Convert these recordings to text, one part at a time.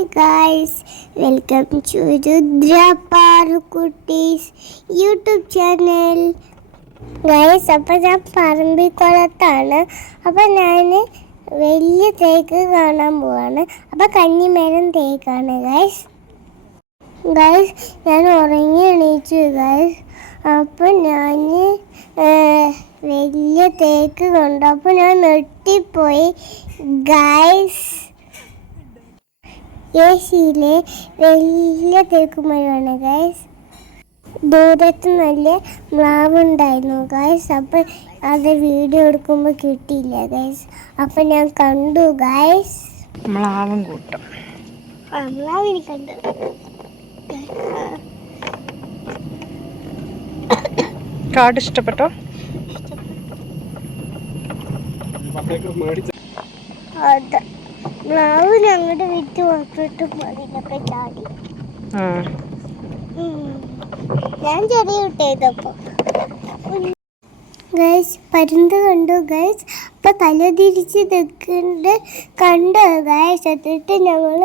Hi guys, welcome to Rudra Parukutti's YouTube channel. Guys, അപ്പോൾ ഞാൻ പറമ്പിക്കുളത്താണ്. അപ്പോൾ ഞാൻ വലിയ തേക്ക് കാണാൻ പോവാണ്. അപ്പോൾ കന്നിമരം തേക്കാണ് ഗൈസ്. ഞാൻ ഉറങ്ങി എണീച്ചു ഗൈസ്. അപ്പോൾ ഞാൻ വലിയ തേക്ക് കണ്ടു. അപ്പോൾ ഞാൻ നെട്ടിപ്പോയി ഗൈസ്. ഏഷ്യയിലെ വലിയ തേക്കുമരമാണ് ഗൈസ്. ദൂരത്ത് നല്ല മ്ലാവുണ്ടായിരുന്നു ഗൈസ്. അപ്പം അത് വീഡിയോ എടുക്കുമ്പോൾ കിട്ടിയില്ല ഗൈസ്. അപ്പം ഞാൻ കണ്ടു ഗൈസ്. മ്ലാവും കൂട്ടം മ്ലാവിനെ കണ്ടു. കാട് ഇഷ്ടപ്പെട്ടോ? അതെ, മ്ലാവ് ഞങ്ങളുടെ വീട്ടിൽ വന്നിട്ട് മതിലൊക്കെ ചാടി. ഞാൻ ചെറിയ കുട്ടിയായതപ്പോ ഗൈസ് പരുന്ത് കണ്ടു ഗൈസ്. അപ്പൊ തല തിരിച്ച് നിൽക്കുന്നുണ്ട് കണ്ടു ഗൈസ്. എന്നിട്ട് ഞങ്ങൾ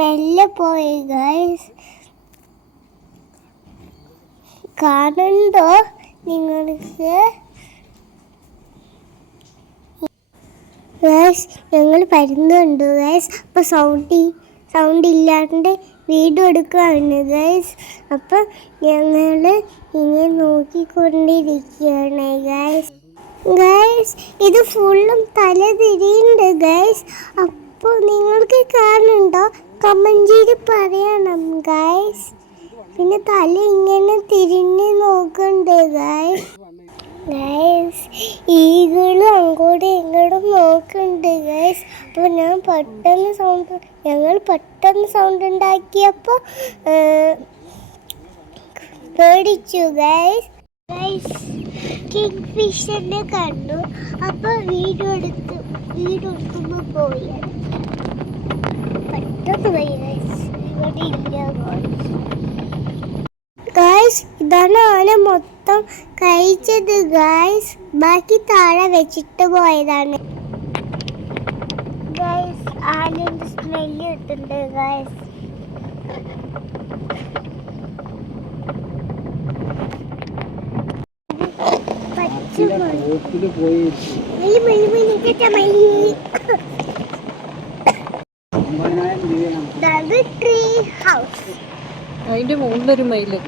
മെല്ലെ പോയി ഗൈസ്. കാണുന്നുണ്ടോ നിങ്ങൾക്ക് ഗൈസ്? ഞങ്ങൾ പരുന്ത് കണ്ടു ഗൈസ്. അപ്പോൾ സൗണ്ട് ഇല്ലാണ്ട് വീഡിയോ എടുക്കുകയാണ് ഗൈസ്. അപ്പം ഞങ്ങൾ ഇങ്ങനെ നോക്കിക്കൊണ്ടിരിക്കുകയാണ് ഗൈസ്. ഇത് ഫുള്ളും തല തിരിയുന്നുണ്ട് ഗൈസ്. അപ്പോൾ നിങ്ങൾക്ക് കാണുന്നുണ്ടോ? കമന്റ് ചെയ്ത് പറയണം ഗൈസ്. പിന്നെ തല ഇങ്ങനെ തിരിഞ്ഞ് നോക്കുന്നുണ്ട് ഗൈസ്. ഈഗിളും അങ്ങോട്ടും ഇങ്ങോട്ടും നോക്കുന്നുണ്ട് ഗൈസ്. അപ്പോൾ ഞങ്ങൾ പെട്ടെന്ന് സൗണ്ട് ഉണ്ടാക്കിയപ്പോൾ പേടിച്ചു ഗൈസ്. കിങ് ഫിഷറിനെ കണ്ടു. അപ്പോൾ വീഡിയോ എടുക്കുമ്പോൾ പോയി പെട്ടെന്ന് പോയി ഗൈസ്. ഇവിടെ ഇല്ല ഗൈസ്. ഇതാണ് ആന മൊത്തം കഴിച്ചത് ഗൈസ്. ബാക്കി താഴെ വെച്ചിട്ട് പോയതാണ് ഗൈസ്. ആനന്റെ സ്മെല്ല് കിട്ടുന്നുണ്ട് ഗൈസ്. അതിന്റെ മുകളിലൊരു മയില്.